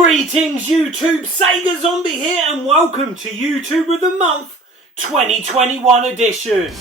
Greetings YouTube, Sega Zombie here and welcome to YouTuber of the Month 2021 edition.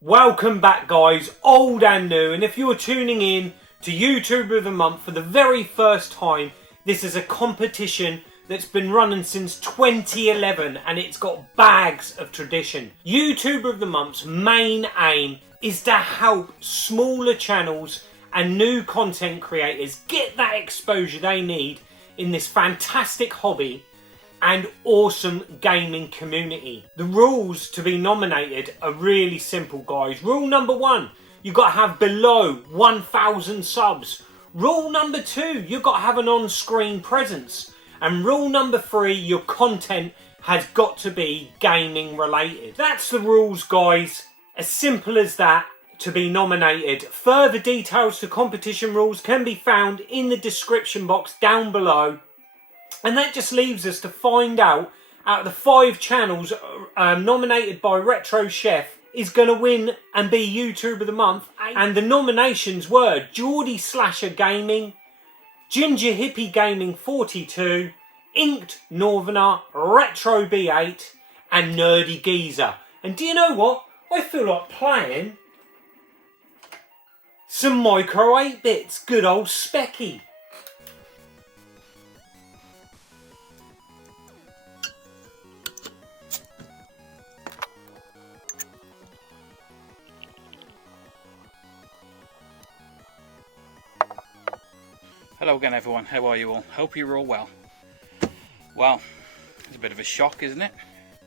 Welcome back guys, old and new, and if you're tuning in to YouTuber of the Month for the very first time, this is a competition that's been running since 2011 and it's got bags of tradition. YouTuber of the Month's main aim is to help smaller channels and new content creators get that exposure they need in this fantastic hobby and awesome gaming community. The rules to be nominated are really simple guys. Rule number 1, you've got to have below 1,000 subs. Rule number 2, you've got to have an on-screen presence. And rule number 3, your content has got to be gaming related. That's the rules guys, as simple as that to be nominated. Further details to competition rules can be found in the description box down below. And that just leaves us to find out of the 5 channels nominated by Retro Chef is going to win and be YouTuber of the Month. And the nominations were Geordie Slasher Gaming, Ginger Hippie Gaming 42, Inked Northerner, Retro B8 and Nerdy Geezer. And do you know what? I feel like playing some Micro 8-bits, good old Specky. Hello again everyone, how are you all? Hope you're all well. Well, it's a bit of a shock, isn't it?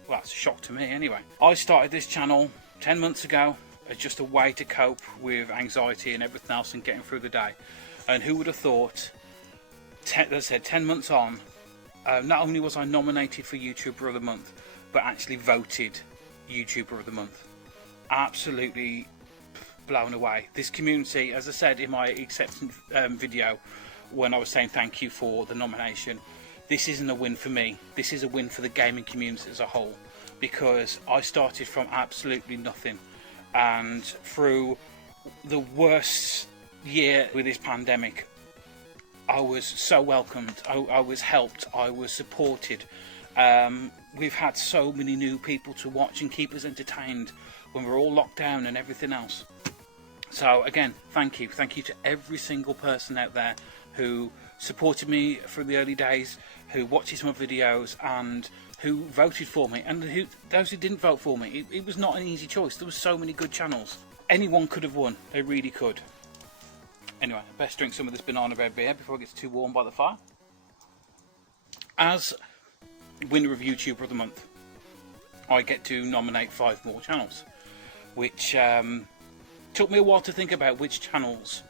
Well, it's a shock to me anyway. I started this channel 10 months ago as just a way to cope with anxiety and everything else and getting through the day. And who would have thought, as I said, 10 months on, not only was I nominated for YouTuber of the Month, but actually voted YouTuber of the Month. Absolutely blown away. This community, as I said in my acceptance video, when I was saying thank you for the nomination, this isn't a win for me, this is a win for the gaming community as a whole, because I started from absolutely nothing, and through the worst year with this pandemic I was so welcomed, I was helped, I was supported. We've had so many new people to watch and keep us entertained when we're all locked down and everything else. So again, thank you to every single person out there who supported me through the early days, who watches my videos and who voted for me, and those who didn't vote for me. It was not an easy choice. There were so many good channels. Anyone could have won, they really could. Anyway, best drink some of this banana bread beer before it gets too warm by the fire. As winner of YouTuber of the Month, I get to nominate 5 more channels, which took me a while to think about which channels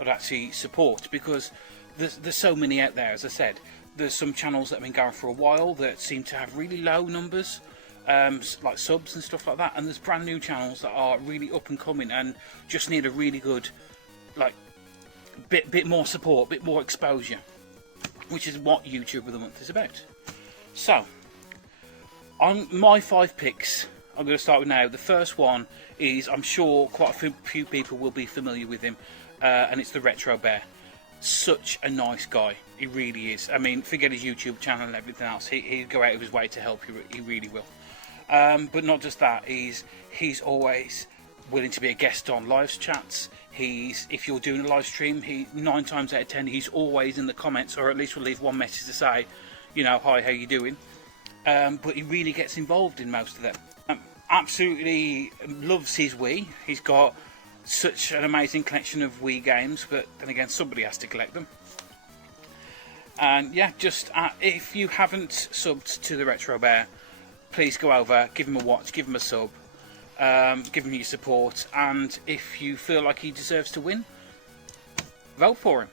I'd actually support, because there's so many out there. As I said, there's some channels that have been going for a while that seem to have really low numbers, like subs and stuff like that, and there's brand new channels that are really up and coming and just need a really good, like, bit more support, bit more exposure, which is what YouTuber of the Month is about. So, on my 5 picks, I'm going to start with now. The first one is, I'm sure quite a few people will be familiar with him, and it's the Retro Bear. Such a nice guy, he really is. I mean, forget his YouTube channel and everything else, he'd go out of his way to help you, he really will. But not just that, he's always willing to be a guest on live chats. If you're doing a live stream, 9 times out of 10 he's always in the comments, or at least will leave one message to say, you know, hi, how you doing? But he really gets involved in most of them. Absolutely loves his Wii. He's got such an amazing collection of Wii games, but then again, somebody has to collect them. And yeah, just if you haven't subbed to the Retro Bear, please go over, give him a watch, give him a sub, give him your support, and if you feel like he deserves to win, vote for him.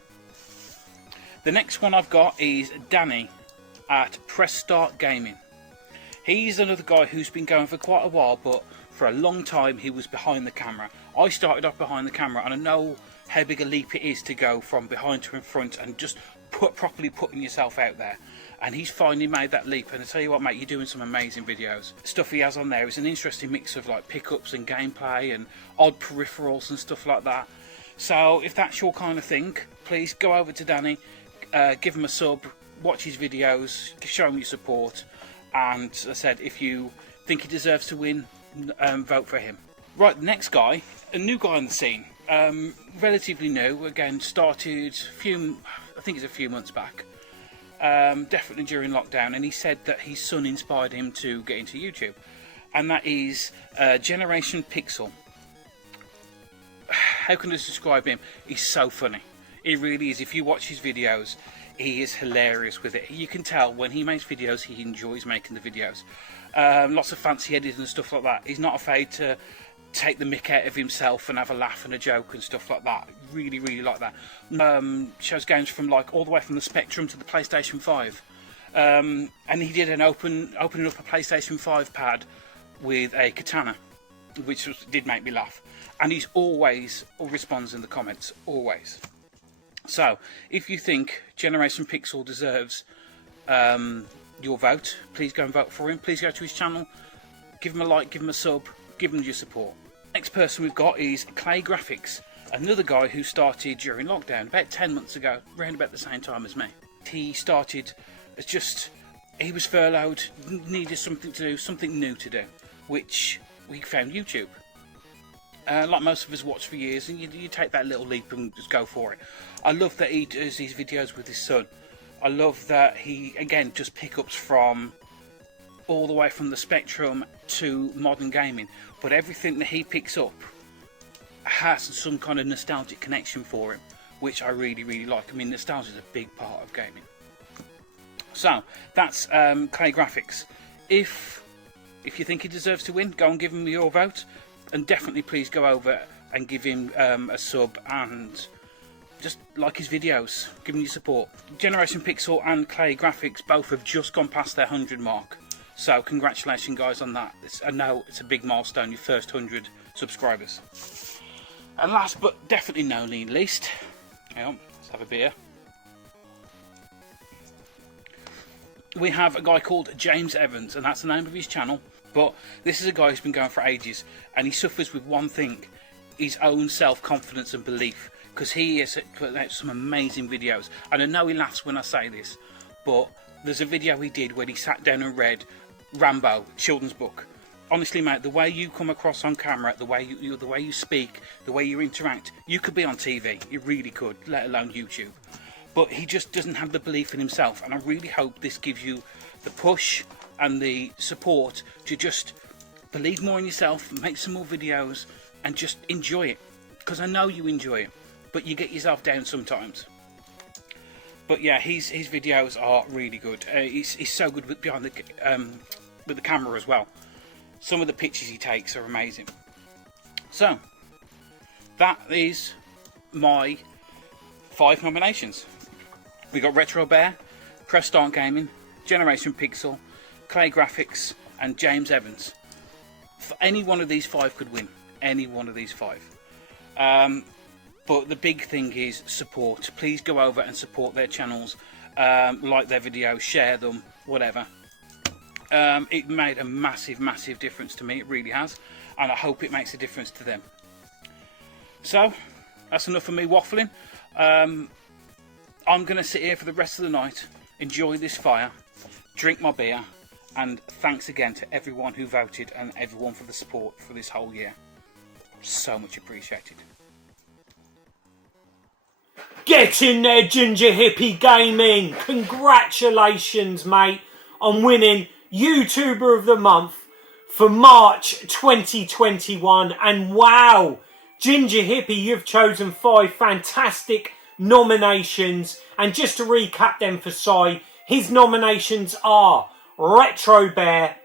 The next one I've got is Danny at Press Start Gaming. He's another guy who's been going for quite a while, but for a long time he was behind the camera. I started off behind the camera, and I know how big a leap it is to go from behind to in front and just properly putting yourself out there. and he's finally made that leap. And I tell you what, mate, you're doing some amazing videos. Stuff he has on there is an interesting mix of like pickups and gameplay and odd peripherals and stuff like that. So if that's your kind of thing, please go over to Danny, give him a sub, watch his videos, show him your support, and as I said, if you think he deserves to win, vote for him. Right, the next guy, a new guy on the scene, relatively new, again started I think it's a few months back, definitely during lockdown, and he said that his son inspired him to get into YouTube, and that is Generation Pixel. How can I describe him? He's so funny. He really is. If you watch his videos, he is hilarious with it. You can tell when he makes videos, he enjoys making the videos. Lots of fancy editing and stuff like that. He's not afraid to take the mick out of himself and have a laugh and a joke and stuff like that. Really, really like that. Shows games from like all the way from the Spectrum to the PlayStation 5. And he did an opening up a PlayStation 5 pad with a katana, which did make me laugh. And he's always responds in the comments, always. So, if you think Generation Pixel deserves your vote, please go and vote for him. Please go to his channel, give him a like, give him a sub, give him your support. Next person we've got is Clay Graphics, another guy who started during lockdown about 10 months ago, around about the same time as me. He started as he was furloughed, needed something to do, something new to do, which we found YouTube. Like most of us watch for years, and you take that little leap and just go for it. I love that he does these videos with his son. I love that he, again, just pickups from all the way from the Spectrum to modern gaming. But everything that he picks up has some kind of nostalgic connection for him, which I really, really like. I mean, nostalgia is a big part of gaming. So, that's Clay Graphics. If you think he deserves to win, go and give him your vote. And definitely please go over and give him a sub and just like his videos, give him your support. Generation Pixel and Clay Graphics both have just gone past their 100 mark. So congratulations guys on that. I know it's a big milestone, your first 100 subscribers. And last but definitely not least, hang on, let's have a beer. We have a guy called James Evans, and that's the name of his channel. But this is a guy who's been going for ages, and he suffers with one thing, his own self-confidence and belief, because he has put out some amazing videos. And I know he laughs when I say this, but there's a video he did where he sat down and read Rambo, children's book. Honestly, mate, the way you come across on camera, the way you speak, the way you interact, you could be on TV. You really could, let alone YouTube. But he just doesn't have the belief in himself, and I really hope this gives you the push and the support to just believe more in yourself, make some more videos, and just enjoy it. Because I know you enjoy it, but you get yourself down sometimes. But yeah, his videos are really good. He's so good with behind with the camera as well. Some of the pictures he takes are amazing. So that is my 5 nominations. We got Retro Bear, Press Start Gaming, Generation Pixel, Clay Graphics, and James Evans. Any one of these 5 could win. Any one of these 5. But the big thing is support. Please go over and support their channels, like their videos, share them, whatever. It made a massive, massive difference to me. It really has, and I hope it makes a difference to them. So that's enough of me waffling. I'm going to sit here for the rest of the night, enjoy this fire, drink my beer, and thanks again to everyone who voted and everyone for the support for this whole year. So much appreciated. Get in there, Ginger Hippie Gaming! Congratulations, mate, on winning YouTuber of the Month for March 2021. And wow, Ginger Hippie, you've chosen 5 fantastic nominations. And just to recap them for Si, his nominations are Retro Bear,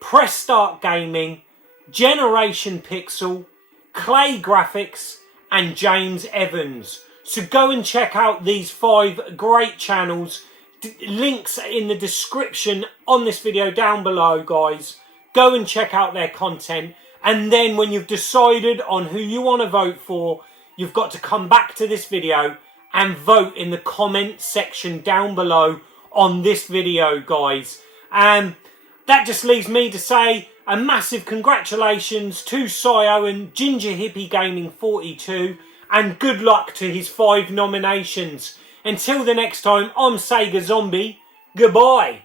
Press Start Gaming, Generation Pixel, Clay Graphics, and James Evans. So go and check out these 5 great channels. Links in the description on this video down below, guys. Go and check out their content. And then when you've decided on who you want to vote for, you've got to come back to this video and vote in the comment section down below on this video, guys. That just leaves me to say a massive congratulations to Sio and Ginger Hippie Gaming 42, and good luck to his 5 nominations. Until the next time, I'm Sega Zombie. Goodbye.